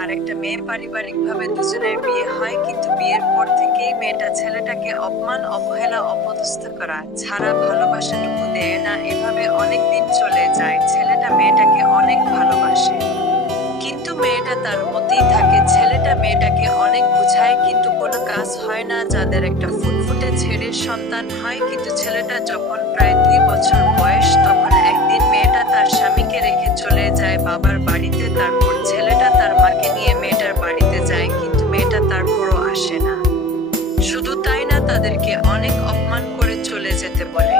আর একটা মেয়ে পারিবারিকভাবে দুজনের বিয়ে হয়, কিন্তু বিয়ের পর থেকেই মেয়েটা ছেলেটাকে অপমান, অবহেলা, অপদস্থ করা ছাড়া ভালোবাসাটুকু দেয় না। এভাবে অনেক দিন চলে যায়। ছেলেটা মেয়েটাকে অনেক ভালোবাসে, কিন্তু মেয়েটা তার মতেই থাকে। ছেলেটা মেয়েটাকে অনেক বুঝায়, কিন্তু কোনো কাজ হয় না। যাদের একটা ফুটফুটে ছেলের সন্তান হয়, কিন্তু ছেলেটা যখন প্রায় 2 বছর বয়স, তখন একদিন মেয়েটা তার স্বামীকে রেখে চলে যায় বাবার বাড়িতে। তারপর ছেলেটা তার মাকে নিয়ে মেয়েটার বাড়িতে যায়, কিন্তু মেয়েটা তারপরও আসে না। শুধু তাই না, তাদেরকে অনেক অপমান করে চলে যেতে বলে।